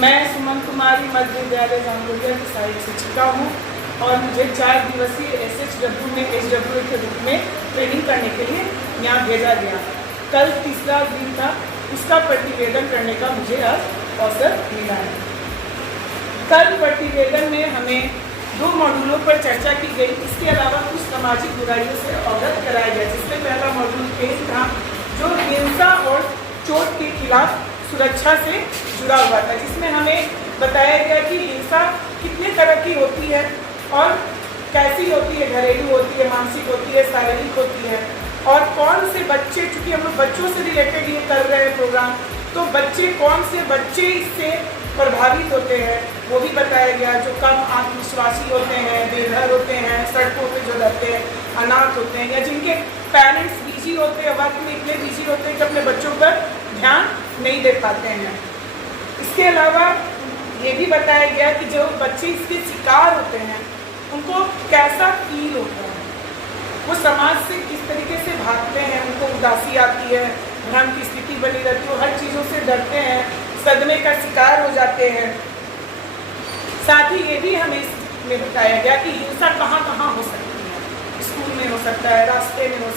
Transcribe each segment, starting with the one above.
मैं सुमन कुमारी मध्य विद्यालय जामगुड़िया की सहायक शिक्षिका हूँ और मुझे 4 दिवसीय SHW में HW के रूप में ट्रेनिंग करने के लिए यहाँ भेजा गया। कल तीसरा दिन था, उसका प्रतिवेदन करने का मुझे आज अवसर मिला है। कल प्रतिवेदन में हमें 2 मॉड्यूलों पर चर्चा की गई। इसके अलावा कुछ सामाजिक बुराइयों से अवगत कराया गया, जिसमें पहला मॉड्यूल 3 था जो हिंसा और चोट के खिलाफ सुरक्षा से जुड़ा हुआ था, जिसमें हमें बताया गया कि हिंसा कितने तरह की होती है और कैसी होती है, घरेलू होती है, मानसिक होती है, शारीरिक होती है, और कौन से बच्चे, चूँकि हम लोग बच्चों से रिलेटेड ये कर रहे हैं प्रोग्राम, तो कौन से बच्चे इससे प्रभावित होते हैं वो भी बताया गया। जो कम आत्मविश्वासी होते हैं, बेघर होते हैं, सड़कों पे जो रहते हैं, अनाथ होते हैं, या जिनके पेरेंट्स बिजी होते हैं, वर्क में इतने बिजी होते हैं कि अपने बच्चों पर ध्यान नहीं दे पाते हैं। इसके अलावा ये भी बताया गया कि जो बच्चे इसके शिकार होते हैं उनको कैसा फील होता है, वो समाज से किस तरीके से भागते हैं, उनको उदासी आती है, भ्रम की स्थिति बनी रहती है, हर चीज़ों से डरते हैं, सदमे का शिकार हो जाते हैं। साथ ही ये भी हमें इसमें बताया गया कि हिंसा कहाँ कहाँ हो सकती है। स्कूल में हो सकता है, रास्ते में हो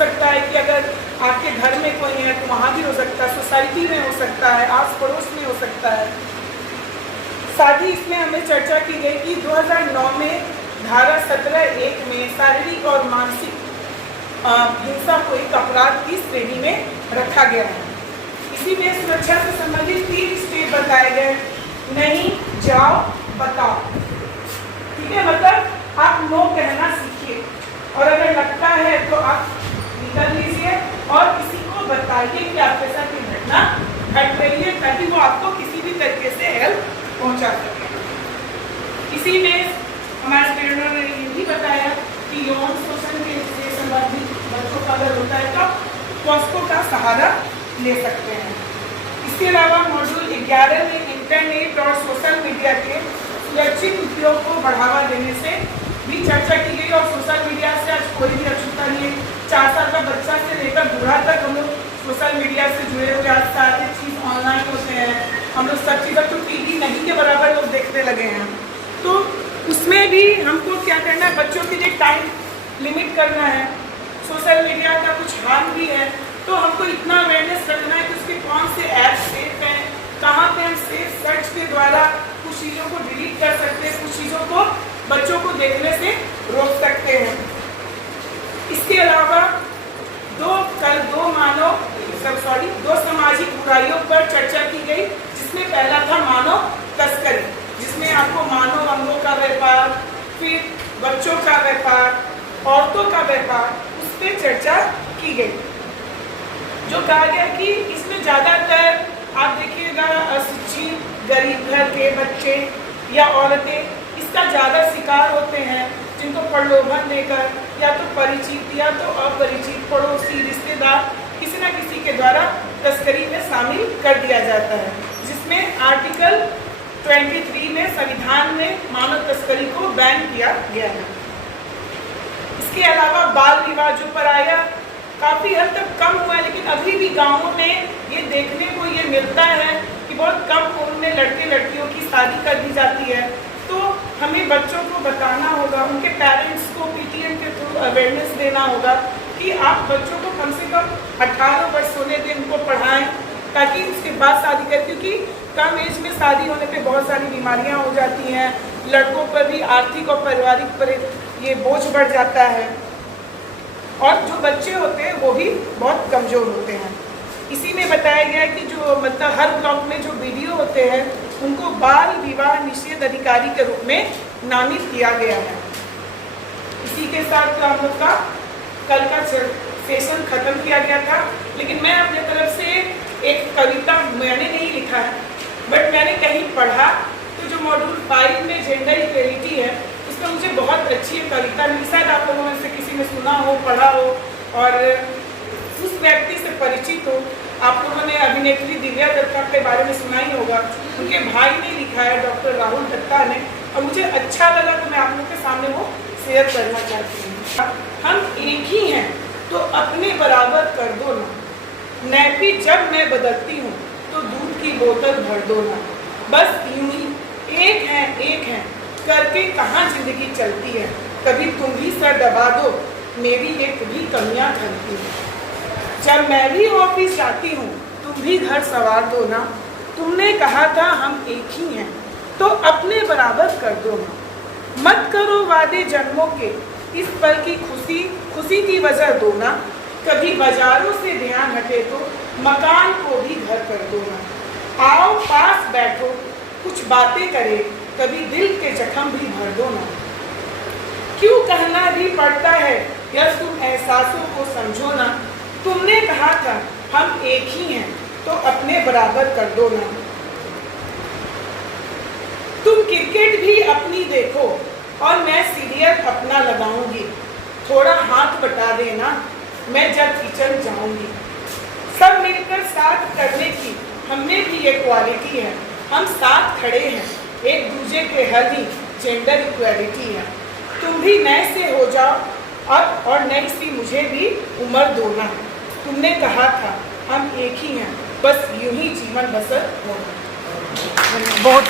सकता है कि अगर आपके घर में कोई है तो वहाँ भी हो सकता है, सोसाइटी में हो सकता है, आस पड़ोस में हो सकता है। साथ ही इसमें हमें चर्चा की गई कि 2009 में धारा 17(1) में शारीरिक और मानसिक हिंसा को एक अपराध की श्रेणी में रखा गया है। इसी में सुरक्षा से संबंधित 3 स्टेप बताए गए। नहीं, जाओ, बताओ। ठीक है, मतलब आप नो कहना सीखिए, और अगर लगता है तो आप निकल लीजिए और किसी को बताइए कि आपके साथ ये घटना घट रही है, ताकि वो आपको किसी भी तरीके से हेल्प पहुंचा सके। इसी में हमारे ट्रेनर ने ये भी बताया कि यौन शोषण से संबंधित बच्चों का अगर होता है तो पॉस्को का सहारा ले सकते हैं। इसके अलावा मॉड्यूल 11 में इंटरनेट और सोशल मीडिया के सुरक्षित उपयोग को बढ़ावा देने से भी चर्चा की गई। और सोशल मीडिया से आज कोई भी अछूता नहीं है, 4 साल का बच्चा से लेकर बूढ़ा तक हम लोग सोशल मीडिया से जुड़े हुए। आज सारी चीज़ ऑनलाइन होते हैं, हम लोग सब चीज़, अब तो टीवी नहीं के बराबर लोग देखने लगे हैं। तो उसमें भी हमको क्या करना है, बच्चों के लिए टाइम लिमिट करना है। सोशल मीडिया का कुछ हार्म भी है, तो हमको इतना अवेयरनेस रखना है कि उसके कौन से ऐप सेफ हैं, कहाँ पे हम सेफ सर्च के द्वारा कुछ चीज़ों को डिलीट कर सकते हैं, कुछ चीज़ों को बच्चों को देखने से रोक सकते हैं। इसके अलावा दो सामाजिक बुराइयों पर चर्चा की गई, जिसमें पहला था मानव तस्करी, जिसमें आपको मानव अंगों का व्यापार, फिर बच्चों का व्यापार, औरतों का व्यापार, उस पर चर्चा की गई। जो कहा गया कि इसमें ज़्यादातर आप देखिएगा अशिक्षित, गरीब घर के बच्चे या औरतें इसका ज़्यादा शिकार होते हैं, जिनको प्रलोभन देकर या तो परिचित या तो अपरिचित पड़ोसी, रिश्तेदार किसी न किसी के द्वारा तस्करी में शामिल कर दिया जाता है, जिसमें आर्टिकल 23 में संविधान में मानव तस्करी को बैन किया गया है। इसके अलावा बाल विवाह जो पर आया, काफ़ी हद तक कम हुआ है, लेकिन अभी भी गाँवों में ये देखने को ये मिलता है कि बहुत कम उम्र में लड़के लड़कियों की शादी कर दी जाती है। तो हमें बच्चों को बताना होगा, उनके पेरेंट्स को PTM के थ्रू अवेयरनेस देना होगा कि आप बच्चों को कम से कम 18 वर्ष होने दें, उनको पढ़ाएं, ताकि उसके बाद शादी करें, क्योंकि कम एज में शादी होने पे बहुत सारी बीमारियां हो जाती हैं। लड़कों पर भी आर्थिक और पारिवारिक पर ये बोझ बढ़ जाता है, और जो बच्चे होते हैं वो भी बहुत कमज़ोर होते हैं। इसी में बताया गया कि जो मतलब हर ब्लॉक में जो वीडियो होते हैं उनको बाल विवाह निषेध अधिकारी के रूप में नामित किया गया है। इसी के साथ हम लोग का कल का सेशन खत्म किया गया था, लेकिन मैं अपने तरफ से एक कविता मैंने नहीं लिखा है, बट मैंने कहीं पढ़ा तो जो मॉड्यूल 5 में जेंडर इक्वलिटी है, उसमें मुझे बहुत अच्छी कविता मिली। शायद आप लोगों में से किसी ने सुना हो, पढ़ा हो और उस व्यक्ति से परिचित हो। आप लोगों ने अभिनेत्री दिव्या दत्ता के बारे में सुना ही होगा, उनके भाई ने लिखा है, डॉक्टर राहुल दत्ता ने, और मुझे अच्छा लगा तो मैं आप लोग के सामने वो शेयर करना चाहती हूँ। हम एक ही हैं तो अपने बराबर कर दो ना, नैपी जब मैं बदलती हूँ तो दूध की बोतल भर दो ना। बस यूं ही एक है करके कहाँ जिंदगी चलती है। कभी तुम भी सर दबा दो, मेरी एक भी कमियां खलती है। जब मैं भी ऑफिस जाती हूँ, तुम भी घर संवार दो ना। तुमने कहा था हम एक ही हैं, तो अपने बराबर कर दो ना। मत करो वादे जन्मों के, इस पल की खुशी की वजह दो ना। कभी बाजारों से ध्यान हटे तो मकान को भी घर कर दो ना। आओ पास बैठो, कुछ बातें करे, कभी दिल के जख्म भी भर दो ना। क्यों कहना भी पड़ता है, यह तुम एहसासों को समझो ना। तुमने कहा था हम एक ही हैं, तो अपने बराबर कर दो ना। तुम क्रिकेट भी अपनी देखो और मैं सीरियल अपना लगाऊंगी। थोड़ा हाथ बटा देना, मैं जब किचन जाऊंगी। सब मिलकर साथ करने की हमें भी ये क्वालिटी है। हम साथ खड़े हैं, एक दूसरे के हर ही जेंडर इक्वालिटी है। तुम भी नए से हो जाओ अब, और नई सी मुझे भी उम्र दो ना। तुमने कहा था हम एक ही हैं, बस यूं ही जीवन बसर होना। बहुत